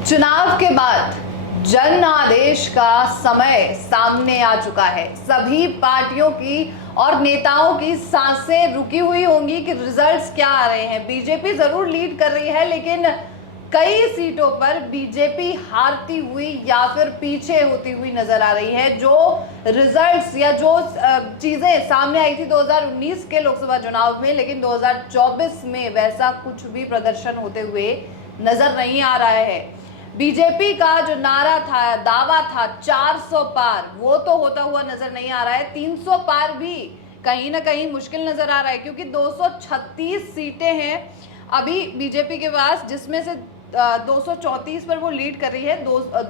चुनाव के बाद जन आदेश का समय सामने आ चुका है। सभी पार्टियों की और नेताओं की सांसें रुकी हुई होंगी कि रिजल्ट्स क्या आ रहे हैं। बीजेपी जरूर लीड कर रही है, लेकिन कई सीटों पर बीजेपी हारती हुई या फिर पीछे होती हुई नजर आ रही है। जो रिजल्ट्स या जो चीजें सामने आई थी 2019 के लोकसभा चुनाव में, लेकिन 2024 में वैसा कुछ भी प्रदर्शन होते हुए नजर नहीं आ रहा है। बीजेपी का जो नारा था, दावा था 400 पार, वो तो होता हुआ नजर नहीं आ रहा है। 300 पार भी कहीं ना कहीं मुश्किल नजर आ रहा है, क्योंकि 236 सीटें हैं अभी बीजेपी के पास, जिसमें से 234 पर वो लीड कर रही है,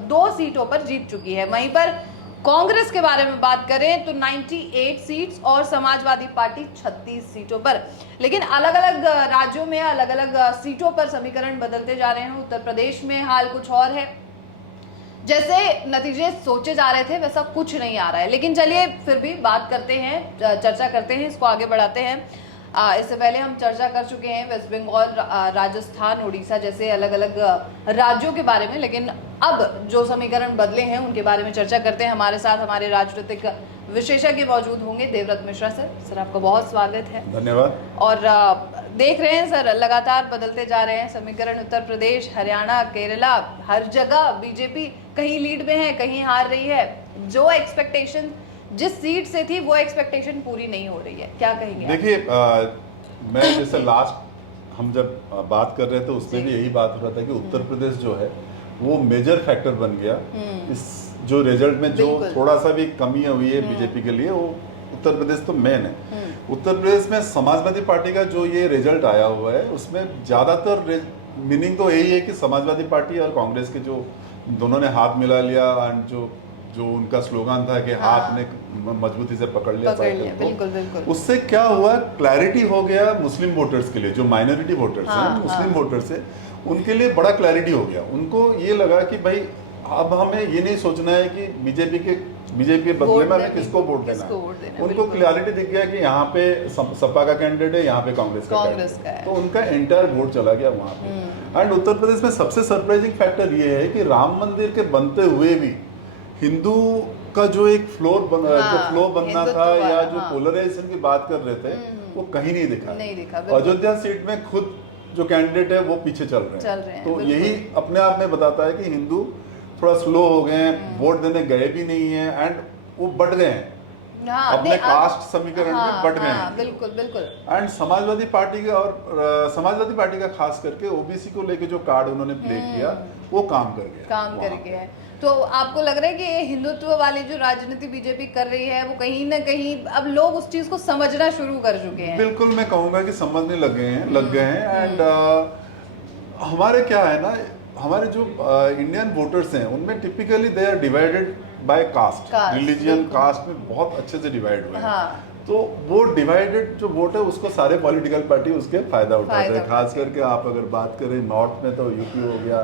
दो सीटों पर जीत चुकी है। वहीं पर कांग्रेस के बारे में बात करें तो 98 सीट्स और समाजवादी पार्टी 36 सीटों पर। लेकिन अलग अलग राज्यों में अलग अलग सीटों पर समीकरण बदलते जा रहे हैं। उत्तर प्रदेश में हाल कुछ और है, जैसे नतीजे सोचे जा रहे थे वैसा कुछ नहीं आ रहा है। लेकिन चलिए फिर भी बात करते हैं, चर्चा करते हैं, इसको आगे बढ़ाते हैं। इससे पहले हम चर्चा कर चुके हैं वेस्ट बंगाल, राजस्थान, उड़ीसा जैसे अलग अलग राज्यों के बारे में, लेकिन अब जो समीकरण बदले हैं उनके बारे में चर्चा करते हैं। हमारे साथ हमारे राजनीतिक विशेषज्ञ मौजूद होंगे। देवव्रत मिश्रा सर आपका बहुत स्वागत है। धन्यवाद। और देख रहे हैं सर, लगातार बदलते जा रहे हैं समीकरण। उत्तर प्रदेश, हरियाणा, केरला, हर जगह बीजेपी कहीं लीड में है, कहीं हार रही है। जो एक्सपेक्टेशन जिस सीट से थी वो एक्सपेक्टेशन पूरी नहीं हो रही है, क्या कहेंगे? देखिए, मैं जैसे लास्ट हम जब बात कर रहे थे उसमें भी यही बात हो रहा था कि उत्तर प्रदेश जो है वो मेजर फैक्टर बन गया इस जो रिजल्ट में। जो थोड़ा सा भी कमी हुई है बीजेपी के लिए, वो उत्तर प्रदेश तो मेन है। उत्तर प्रदेश में समाजवादी पार्टी का जो ये रिजल्ट आया हुआ है उसमें ज्यादातर मीनिंग तो यही है कि समाजवादी पार्टी और कांग्रेस के जो दोनों ने हाथ मिला लिया, एंड जो उनका स्लोगन था कि हाथ ने मजबूती से पकड़ लिया बिल्कुल बिल्कुल। उससे क्या हुआ, क्लैरिटी हो गया मुस्लिम वोटर्स के लिए, जो माइनॉरिटी वोटर्स हैं, मुस्लिम वोटर्स है, उनको लिए बड़ा क्लैरिटी हो गया। उनको ये लगा कि भाई अब हमें ये नहीं सोचना है कि बीजेपी के बदले में हमें किसको वोट देना है। उनको क्लैरिटी दिख गया कि यहाँ पे सपा का कैंडिडेट है, यहाँ पे कांग्रेस का है, तो उनका एंटायर वोट चला गया वहाँ पे। एंड उत्तर प्रदेश में सबसे सरप्राइजिंग फैक्टर ये है कि राम मंदिर के बनते हुए भी हिंदू का जो एक फ्लो बनना था, या जो पोलराइजेशन की बात कर रहे थे, वो कहीं नहीं दिखा। अयोध्या सीट में खुद जो कैंडिडेट है वो पीछे चल रहे हैं। तो यही अपने आप में बताता है कि हिंदू थोड़ा स्लो हो गए हैं, वोट देने गए भी नहीं है, एंड वो बढ़ गए हैं। अपने कास्ट समीकरण में बढ़ गए हैं। बिल्कुल बिल्कुल। एंड समाजवादी पार्टी का खास करके ओबीसी को लेके जो कार्ड उन्होंने प्ले किया वो काम कर गया। तो आपको लग रहा है कि ये हिंदुत्व वाली जो राजनीति बीजेपी कर रही है वो कहीं ना कहीं अब लोग उस चीज को समझना शुरू कर चुके हैं? बिल्कुल, मैं कहूंगा कि समझने लग गए हैं। एंड हमारे क्या है ना, हमारे जो इंडियन वोटर्स हैं उनमें typically they are divided by caste, religion, caste में बहुत अच्छे से डिवाइड हुए हैं। तो वो डिवाइडेड जो वोट है उसको सारे पॉलिटिकल पार्टी उसके फायदा उठाते हैं। खास करके आप अगर बात करें नॉर्थ में तो यूपी हो गया,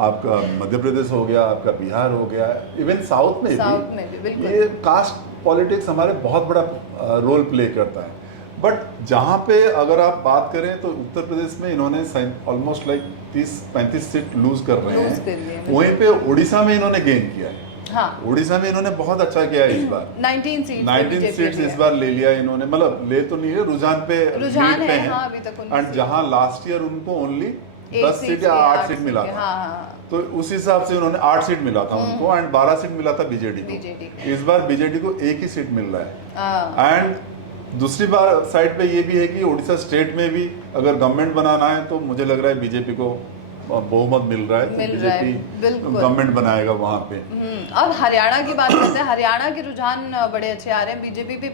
आपका मध्य प्रदेश हो गया, आपका बिहार हो गया, इवन साउथ में भी ये कास्ट पॉलिटिक्स हमारे बहुत बड़ा रोल प्ले करता है। बट जहाँ पे अगर आप बात करें तो उत्तर प्रदेश में इन्होंने ऑलमोस्ट लाइक 30-35 सीट लूज कर रहे हैं। वहीं पे उड़ीसा में इन्होंने गेन किया है। उड़ीसा में इन्होंने बहुत अच्छा किया इस बार, 19 सीट्स इस बार ले लिया इन्होंने। मतलब ले तो नहीं है, रुझान पे है। एंड जहाँ लास्ट ईयर उनको ओनली 10 सीट या 8 सीट मिला था, तो उस हिसाब से उन्होंने 8 सीट मिला था उनको, एंड 12 सीट मिला था बीजेडी को। इस बार बीजेडी को एक ही सीट मिल रहा है। एंड दूसरी बार साइड पे ये भी है कि उड़ीसा स्टेट में भी अगर गवर्नमेंट बनाना है तो मुझे लग रहा है बीजेपी को बहुमत मिल रहा है, बीजेपी गवर्नमेंट बनाएगा वहाँ पे। और हरियाणा की बात करते हैं, हरियाणा के रुझान बड़े अच्छे आ रहे हैं। बीजेपी भी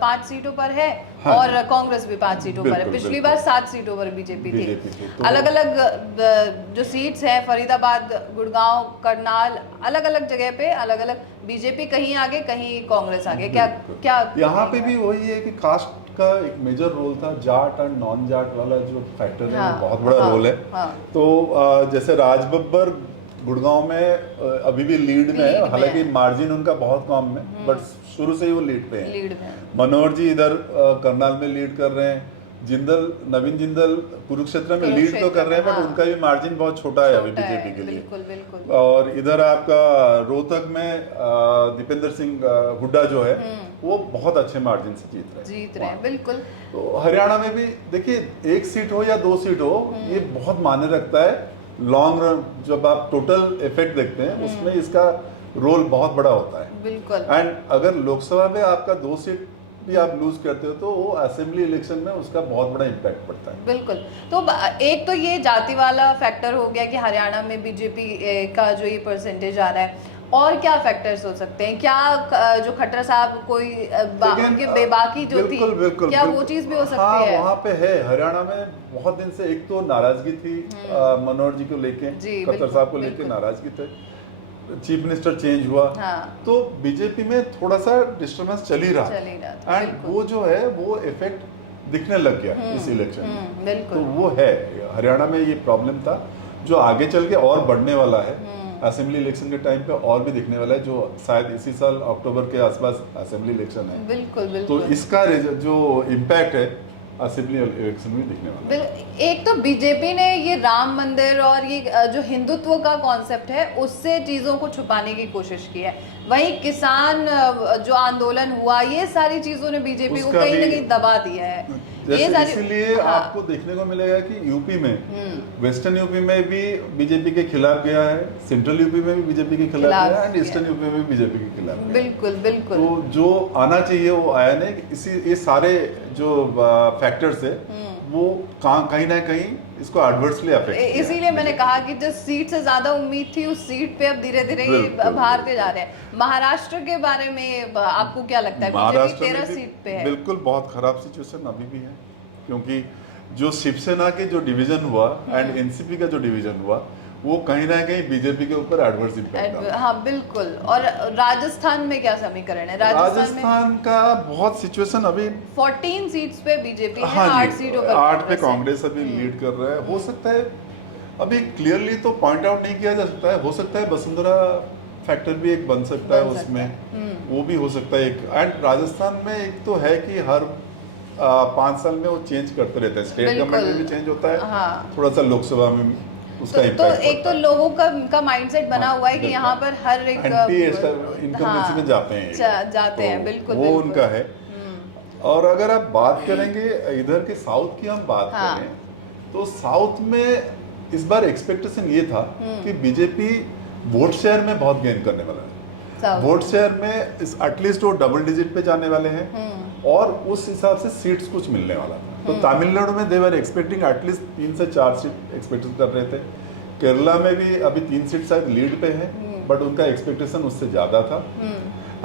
5 सीटों पर है और कांग्रेस भी 5 सीटों पर है। पिछली बार 7 सीटों पर बीजेपी थी। अलग अलग जो सीट्स हैं, फरीदाबाद, गुड़गांव, करनाल, अलग अलग जगह पे अलग अलग बीजेपी कहीं आगे कहीं कांग्रेस आगे। क्या यहाँ पे भी वही है कि कास्ट का एक मेजर रोल था, जाट एंड नॉन जाट वाला जो फैक्टर है वो बहुत बड़ा रोल है। तो जैसे राजबब्बर गुड़गांव में अभी भी लीड में है, हालांकि मार्जिन उनका बहुत कम है, बट शुरू से ही वो लीड पे है। मनोहर जी इधर करनाल में लीड कर रहे हैं, जिंदल, नवीन जिंदल कुरुक्षेत्र में लीड तो कर रहे हैं, बट हाँ। उनका भी मार्जिन बहुत छोटा है अभी छोटा है, बीजेपी के लिए। बिल्कुल बिल्कुल। और इधर आपका रोहतक में दीपेंद्र सिंह हुड्डा जो है वो बहुत अच्छे मार्जिन से जीत रहे हैं बिल्कुल। तो हरियाणा में भी देखिए, 1 सीट हो या 2 सीट हो, ये बहुत मायने रखता है लॉन्ग रन। जब आप टोटल इफेक्ट देखते हैं उसमें इसका रोल बहुत बड़ा होता है बिल्कुल। एंड अगर लोकसभा में आपका 2 सीट भी आप लूज करते हो तो वो असेंबली इलेक्शन में उसका बहुत बड़ा इम्पैक्ट पड़ता है। बिल्कुल। तो एक तो ये जाति वाला फैक्टर हो गया कि हरियाणा में बीजेपी का जो ये परसेंटेज आ रहा है, और क्या फैक्टर्स हो सकते हैं? क्या जो खट्टर साहब कोई उनकी बेबाकी जो थी, क्या वो चीज भी हो सकती है? वहाँ पे है हरियाणा में बहुत दिन से एक तो नाराजगी थी मनोहर जी को लेके, खट्टर साहब को लेके नाराजगी थे, चीफ मिनिस्टर चेंज हुआ। हाँ। तो बीजेपी में थोड़ा सा डिस्टर्बेंस चल ही रहा एंड वो जो है वो इफेक्ट दिखने लग गया इस इलेक्शन में। तो वो है हरियाणा में ये प्रॉब्लम था जो आगे चल के और बढ़ने वाला है। असेंबली इलेक्शन के टाइम पे और भी दिखने वाला है, जो शायद इसी साल अक्टूबर के आसपास असेंबली इलेक्शन है। बिल्कुल तो इसका जो इम्पैक्ट है असेंबली इलेक्शन में दिखने वाला है। एक तो बीजेपी ने ये राम मंदिर और ये जो हिंदुत्व का कॉन्सेप्ट है उससे चीजों को छुपाने की कोशिश की है, वहीं किसान जो आंदोलन हुआ, ये सारी चीजों ने बीजेपी को कहीं ना कहीं दबा दिया है। ये सारी इसीलिए आपको देखने को मिलेगा कि यूपी में, वेस्टर्न यूपी में भी बीजेपी के खिलाफ गया है, सेंट्रल यूपी में भी बीजेपी के खिलाफ गया है एंड ईस्टर्न यूपी में भी बीजेपी के खिलाफ गया। बिल्कुल बिल्कुल। तो जो आना चाहिए वो आया नहीं। इसी ये सारे जो फैक्टर्स है वो कहीं ना कहीं इसको एडवर्सली अफेक्ट किया। इसीलिए मैंने कहा कि जिस सीट से ज्यादा उम्मीद थी उस सीट पे अब धीरे धीरे ये भारते जा रहे हैं। महाराष्ट्र के बारे में आपको क्या लगता है? बीजेपी 13 सीट पे है। बिल्कुल बहुत खराब सिचुएशन अभी भी है, क्योंकि जो शिवसेना के जो डिवीजन हुआ एंड एनसीपी का जो डिवीजन हुआ वो कहीं ना कहीं बीजेपी के ऊपर एडवर्स इम्पैक्ट। हाँ बिल्कुल। और राजस्थान में क्या समीकरण है? राजस्थान का बहुत सिचुएशन अभी 14 सीट्स पे बीजेपी है, हाँ 8 सीटों पर 8 पे कांग्रेस अभी लीड कर रहा है। हो सकता है अभी क्लियरली तो पॉइंट आउट नहीं किया जा सकता है, हो सकता है वसुंधरा फैक्टर भी एक बन सकता है उसमें, वो भी हो सकता है एक। एंड राजस्थान में एक तो है कि हर 5 साल में वो चेंज करते रहते हैं, स्टेट गवर्नमेंट में भी चेंज होता है। हाँ। थोड़ा सा लोकसभा में उसका तो एक तो लोगों का माइंडसेट बना हुआ है कि यहाँ पर हर एक एंटी इनकम्बेंसी में जाते हैं बिल्कुल, वो उनका है। और अगर आप बात करेंगे इधर के साउथ की हम बात करें तो साउथ में इस बार एक्सपेक्टेशन ये था कि बीजेपी वोट शेयर में बहुत गेन करने वाला है। वोट शेयर में एटलीस्ट वो डबल डिजिट पे जाने वाले हैं और उस हिसाब से सीट्स कुछ मिलने वाला था। तो तमिलनाडु में दे वर एक्सपेक्टिंग एटलीस्ट 3 से 4 सीट एक्सपेक्ट कर रहे थे। केरला में भी अभी 3 सीट शायद लीड पे है, बट उनका एक्सपेक्टेशन उससे ज्यादा था।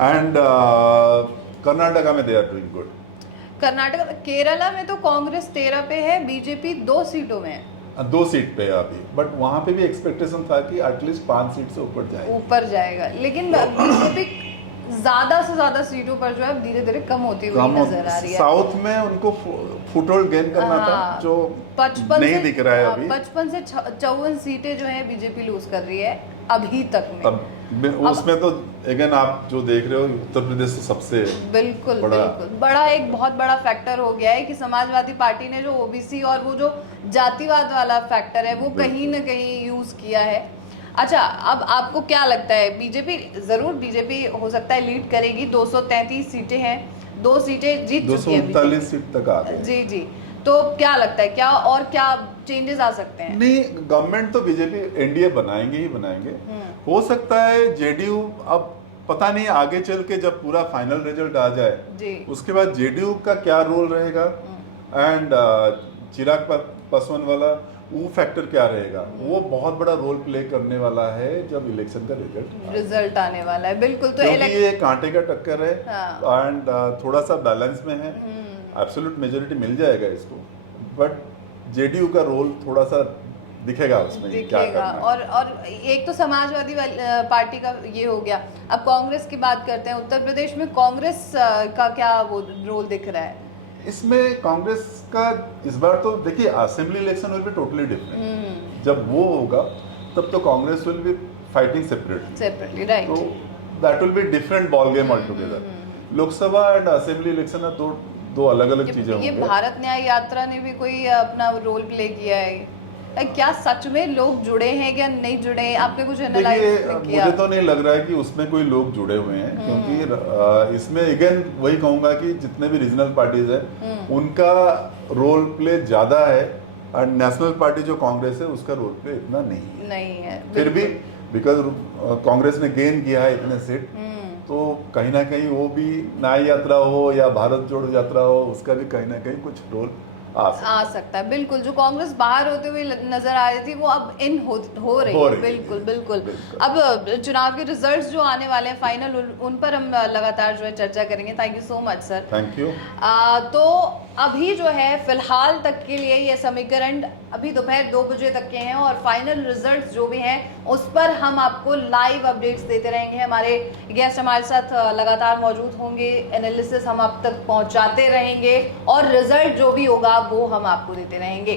एंड कर्नाटका में they are doing good. Karnataka, Kerala में तो कांग्रेस 13 पे है, बीजेपी 2 सीटों में है। 2 सीट पे है अभी, बट वहां पे भी एक्सपेक्टेशन था कि एटलीस्ट 5 सीट से ऊपर जाएगा। लेकिन बीजेपी ज्यादा से ज्यादा सीटों पर जो है धीरे धीरे कम होती हुई नजर आ रही है। साउथ में उनको फुटहोल्ड गेन करना था जो 55 नहीं दिख रहा है अभी। 55 से 54 सीटें जो है बीजेपी लूज कर रही है अभी तक में। उसमें तो अगेन आप जो देख रहे हो उत्तर प्रदेश तो सबसे बिल्कुल बड़ा एक बहुत बड़ा फैक्टर हो गया है कि समाजवादी पार्टी ने जो ओबीसी और वो जो जातिवाद वाला फैक्टर है वो कहीं ना कहीं यूज किया है। अच्छा, अब आपको क्या लगता है? बीजेपी हो सकता है लीड करेगी, 233 सीटें हैं, 2 सीटें जीत चुकी है, 239 सीट तक आ गए। जी। तो क्या लगता है क्या चेंजेस आ सकते हैं? नहीं, गवर्नमेंट तो बीजेपी एनडीए बनाएंगे ही बनाएंगे। हो सकता है जेडीयू, अब पता नहीं आगे चल के जब पूरा फाइनल रिजल्ट आ जाए उसके बाद जेडीयू का क्या रोल रहेगा एंड चिराग पासवान वाला वो फैक्टर क्या रहेगा, वो बहुत बड़ा रोल प्ले करने वाला है जब इलेक्शन का रिजल्ट आने वाला है। बिल्कुल। तो ये कांटे का टक्कर है एंड थोड़ा सा बैलेंस में है, एब्सोल्यूट मेजोरिटी मिल जाएगा इसको, बट जेडीयू का रोल थोड़ा सा दिखेगा उसमें क्या करना है। और एक तो समाजवादी पार्टी का ये हो गया। अब कांग्रेस की बात करते हैं। उत्तर प्रदेश में कांग्रेस का क्या वो रोल दिख रहा है? इसमें कांग्रेस का इस बार तो देखिए assembly election will be totally different. जब वो होगा तब तो Congress will be fighting separately, right. तो that will be different ball game all together. Lok Sabha and assembly election है दो अलग अलग चीजें ये होंगी। भारत न्याय यात्रा ने भी कोई अपना रोल प्ले किया है? क्या सच में लोग जुड़े हैं क्या नहीं जुड़े हैं? आपने कुछ एनालाइज देखिए किया? मुझे तो नहीं लग रहा है कि उसमें कोई लोग जुड़े हुए हैं, क्योंकि इसमें अगेन वही कहूंगा कि जितने भी रीजनल पार्टीज है उनका रोल प्ले ज्यादा है, और नेशनल पार्टी जो कांग्रेस है उसका रोल प्ले इतना नहीं है। फिर भी बिकॉज कांग्रेस ने गेन किया है इतने सीट, तो कहीं ना कहीं वो भी न्याय यात्रा हो या भारत जोड़ो यात्रा हो, उसका भी कहीं ना कहीं कुछ रोल आ सकता है। बिल्कुल, जो कांग्रेस बाहर होते हुए नजर आ रही थी वो अब इन हो रही है। बिल्कुल बिल्कुल। अब चुनाव के रिजल्ट्स जो आने वाले हैं फाइनल, उन पर हम लगातार जो है चर्चा करेंगे। Thank you so much sir. Thank you. तो अभी जो है फिलहाल तक के लिए ये समीकरण अभी दोपहर 2 बजे तक के हैं, और फाइनल रिजल्ट्स जो भी हैं उस पर हम आपको लाइव अपडेट्स देते रहेंगे। हमारे गेस्ट हमारे साथ लगातार मौजूद होंगे, एनालिसिस हम आप तक पहुंचाते रहेंगे, और रिजल्ट जो भी होगा वो हम आपको देते रहेंगे।